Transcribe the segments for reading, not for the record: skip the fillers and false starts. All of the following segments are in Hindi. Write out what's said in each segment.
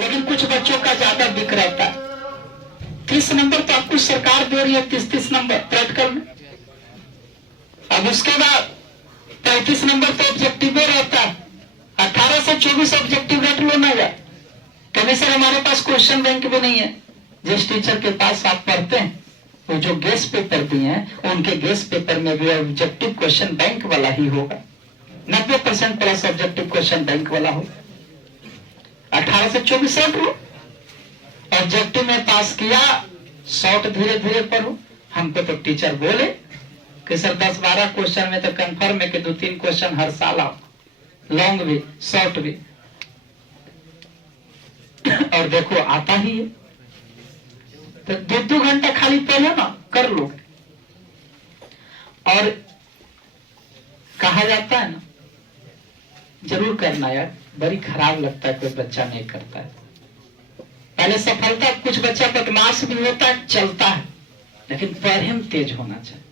लेकिन कुछ बच्चों का ज्यादा बिक रहता है। 30 नंबर तो आपको सरकार दे रही है, 30 नंबर प्रैक्टिकल में। अब उसके बाद 35 नंबर तो ऑब्जेक्टिव में रहता है। 18 से 24 ऑब्जेक्टिव रट लो ना यार। कभी सर हमारे पास क्वेश्चन बैंक भी नहीं है। जिस टीचर के पास आप पढ़ते हैं वो जो गेस पेपर दिए हैं उनके गेस पेपर में भी ऑब्जेक्टिव क्वेश्चन बैंक वाला ही होगा। 90% प्लस ऑब्जेक्टिव क्वेश्चन बैंक वाला हो। 18 से 24 रट लो। ऑब्जेक्टिव में पास किया, शॉर्ट धीरे धीरे पढ़ो। हमको तो टीचर बोले कि सर 10-12 क्वेश्चन में तो कंफर्म है कि 2-3 क्वेश्चन हर साल आओ, लॉन्ग भी शॉर्ट भी। और देखो आता ही है। तो 2-2 घंटा खाली पढ़ो ना, कर लो। और कहा जाता है ना, जरूर करना यार। बड़ी खराब लगता है कोई बच्चा नहीं करता है। पहले सफलता, कुछ बच्चा बदमाश भी होता है, चलता है, लेकिन पढ़े में तेज होना चाहिए।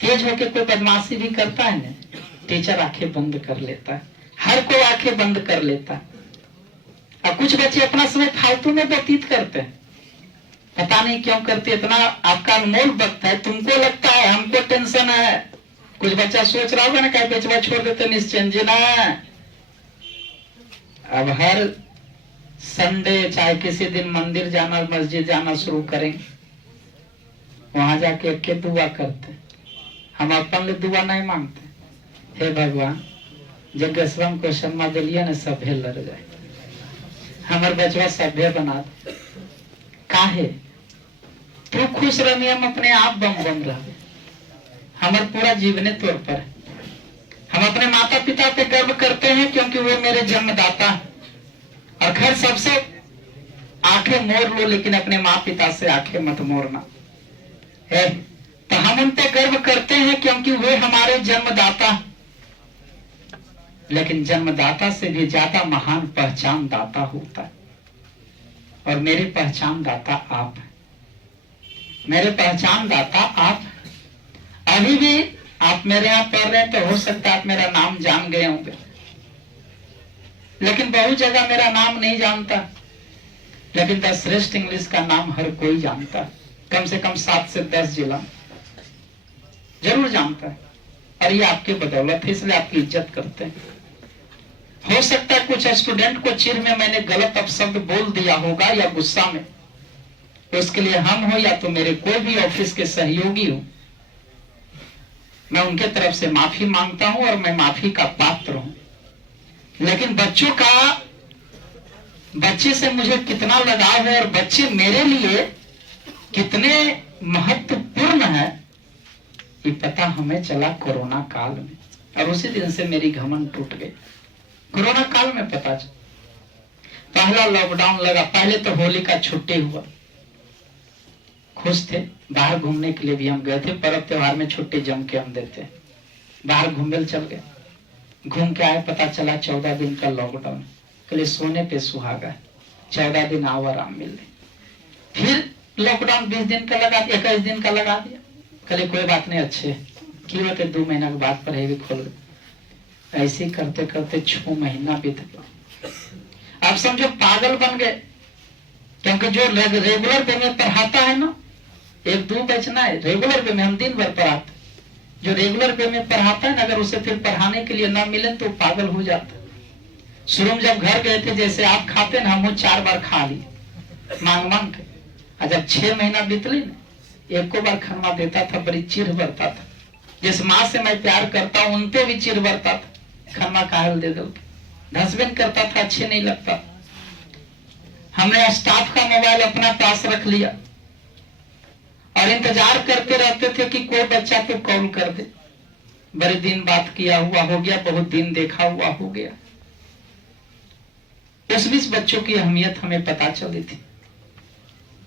तेज होके कोई बदमाशी भी करता है ना, टीचर आंखें बंद कर लेता है। हर कोई आंखें बंद कर लेता है। और कुछ बच्चे अपना समय फालतू में व्यतीत करते हैं, पता नहीं क्यों करते। इतना आपका अनमोल वक्त है, तुमको लगता है हमको टेंशन है। कुछ बच्चा सोच रहा होगा ना क्या बेचवा छोड़ देते निश्चिंत ना। अब हर संडे चाहे किसी दिन मंदिर जाना, मस्जिद जाना शुरू करेंगे, वहां जाके एक दुआ करते। हम अपन लिए दुआ नहीं मांगते, हे भगवान जगस्वम को शर्मा दिलिए न सभ्य लड़ जाए, हमार बचवा सभ्य बना दे। काहे तू खुश रहनी, हम अपने आप बम बम रहे। हमार पूरा जीवने तौर पर है। हम अपने माता पिता पे गर्व करते हैं क्योंकि वे मेरे जन्मदाता हैं। और खैर सबसे आंखें मोड़ लो, लेकिन अपने माँ पिता से आंखें मत मोड़ना है। तो हम उन पे गर्व करते हैं क्योंकि वे हमारे जन्मदाता, लेकिन जन्मदाता से भी ज्यादा महान पहचान दाता होता है। और मेरी पहचान दाता आप है, मेरे पहचान दाता आप है। अभी भी आप मेरे यहाँ पढ़ रहे हैं तो हो सकता है आप मेरा नाम जान गए होंगे, लेकिन बहुत जगह मेरा नाम नहीं जानता। लेकिन द श्रेष्ठ इंग्लिश का नाम हर कोई जानता है, कम से कम 7 से 10 जिला जरूर जानता है। और ये आपकी बदौलत है, इसलिए आपकी इज्जत करते हैं। हो सकता है कुछ स्टूडेंट को चिर में मैंने गलत अपशब्द बोल दिया होगा या गुस्सा में, तो इसके लिए हम हो या तो मेरे कोई भी ऑफिस के सहयोगी हो, मैं उनके तरफ से माफी मांगता हूं और मैं माफी का पात्र हूं। लेकिन बच्चे से मुझे कितना लगाव है और बच्चे मेरे लिए कितने महत्वपूर्ण है, ये पता हमें चला कोरोना काल में। और उसी दिन से मेरी घमंड टूट गई। कोरोना काल में पता चला, पहला लॉकडाउन लगा, पहले तो होली का छुट्टी हुआ, खुश थे। बाहर घूमने के लिए भी हम गए थे, पर्व त्योहार में छुट्टी जम के हम देते, बाहर घूमने चल गए। घूम के आए, पता चला 14 दिन का लॉकडाउन। कल सोने पे सुहागा है, 14 दिन आओ आराम मिल रहे। फिर लॉकडाउन 20 दिन का लगा, 21 दिन का लगा दिया। कल कोई बात नहीं, अच्छे की होते 2 महीना के बाद पढ़ाई भी खोल गए। ऐसे करते करते 6 महीना बीत गया। आप समझो पागल बन गए, क्योंकि जो रेगुलर वे में पढ़ाता है ना, 1-2 बचना है रेगुलर वे में, हम दिन भर पढ़ाते। जो रेगुलर वे में पढ़ाता है ना, अगर उसे फिर पढ़ाने के लिए ना मिले तो पागल हो जाता। शुरू में जब घर गए थे, जैसे आप खाते ना, हम 4 बार खा लिए मांग मांग के। और जब 6 महीना बीतली ना, 1 बार खाना देता था, बड़ी चिढ़ बढ़ता था। जिस माँ से मैं प्यार करता हूँ उन पे भी चिढ़ बढ़ता था, खाना काहल दे दो, धसबेन करता था, अच्छे नहीं लगता। हमने स्टाफ का मोबाइल अपना पास रख लिया और इंतजार करते रहते थे कि कोई बच्चा तो कॉल कर दे। बड़े दिन बात किया हुआ हो गया, बहुत दिन देखा हुआ हो गया। उस बीच बच्चों की अहमियत हमें पता चली थी,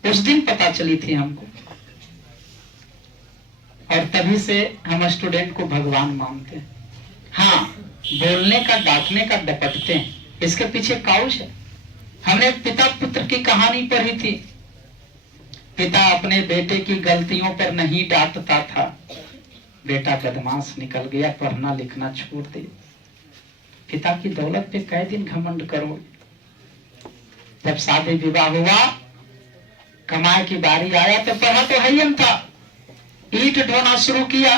उस दिन पता चली थी हमको। और तभी से हम स्टूडेंट को भगवान मानते हैं। हाँ, बोलने का, डांटने का डपटते हैं, इसके पीछे काउश है। हमने पिता पुत्र की कहानी पढ़ी थी। पिता अपने बेटे की गलतियों पर नहीं डांटता था, बेटा बदमाश निकल गया, पढ़ना लिखना छोड़ दिया। पिता की दौलत पे कई दिन घमंड करोगे, जब शादी विवाह हुआ, कमाए की बारी आया तो पढ़ा तो है था, ईंट ढोना शुरू किया।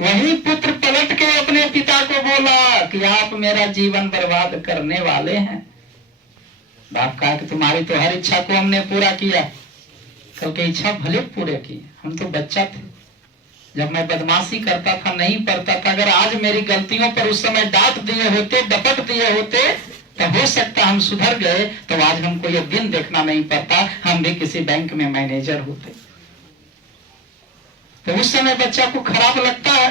वही पुत्र पलट के अपने पिता को बोला कि आप मेरा जीवन बर्बाद करने वाले हैं। बाप कहा कि तुम्हारी तो हर इच्छा को हमने पूरा किया। कल की इच्छा भले पूरे की, हम तो बच्चा थे, जब मैं बदमाशी करता था, नहीं पढ़ता था, अगर आज मेरी गलतियों पर उस समय डांट दिए होते, डपट दिए होते, तो हो सकता हम सुधर गए, तो आज हमको ये दिन देखना नहीं पड़ता, हम भी किसी बैंक में मैनेजर होते। तो उस समय बच्चा को खराब लगता है।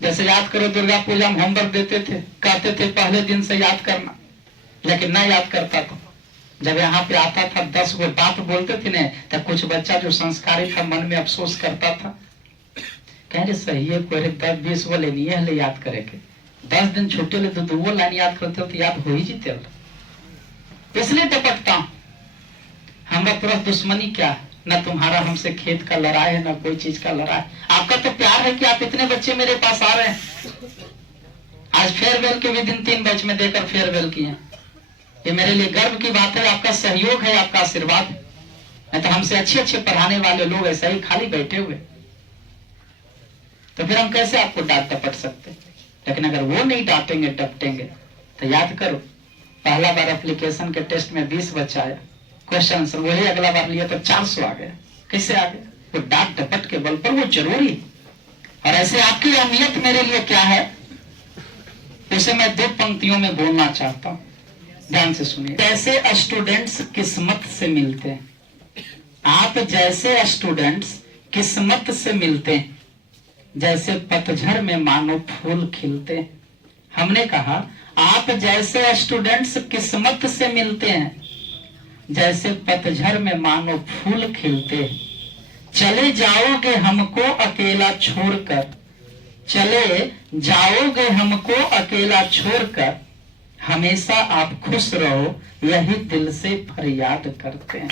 जैसे याद करो, दुर्गा पूजा में होमवर्क देते थे, कहते थे पहले दिन से याद करना, लेकिन ना याद करता था। जब यहाँ पे आता था 10 गो बात बोलते थे ना, तब कुछ बच्चा जो संस्कारी था मन में अफसोस करता था, कह रहे सही है, कोई 10-20 गो लेनी है ले याद करेंगे, 10 दिन छुट्टी ले 2 लाइन याद करते हो तो याद हो ही जीते। इसलिए टपकता हूं, हमारा तुरंत दुश्मनी क्या है, न तुम्हारा हमसे खेत का लड़ाई है, न कोई चीज का लड़ाई। आपका तो प्यार है कि आप इतने बच्चे मेरे पास आ रहे हैं। आज फेयरवेल के भी दिन 3 बैच में देकर फेयरवेल किए, ये मेरे लिए गर्व की बात है। आपका सहयोग है, आपका आशीर्वाद है, नहीं तो हमसे अच्छे पढ़ाने वाले लोग ऐसा ही खाली बैठे हुए, तो फिर हम कैसे आपको डांट डपट सकते। लेकिन अगर वो नहीं डांटेंगे डपटेंगे तो याद करो, पहला बार एप्लीकेशन के टेस्ट में 20 बच्चा आया, क्वेश्चन आंसर वही अगला बार लिया तो 400 आ गया। कैसे आ गया? वो डांट डपट के बल पर, वो जरूरी। और ऐसे आपकी अहमियत मेरे लिए क्या है, उसे मैं 2 पंक्तियों में बोलना चाहता हूं, ध्यान से सुनिए। जैसे स्टूडेंट्स किस्मत से मिलते हैं, आप जैसे स्टूडेंट्स किस्मत से मिलते हैं, जैसे पतझड़ में मानो फूल खिलते। हमने कहा आप जैसे स्टूडेंट्स किस्मत से मिलते हैं, जैसे पतझड़ में मानो फूल खिलते। चले जाओगे हमको अकेला छोड़कर, चले जाओगे हमको अकेला छोड़कर, हमेशा आप खुश रहो यही दिल से फरियाद करते हैं।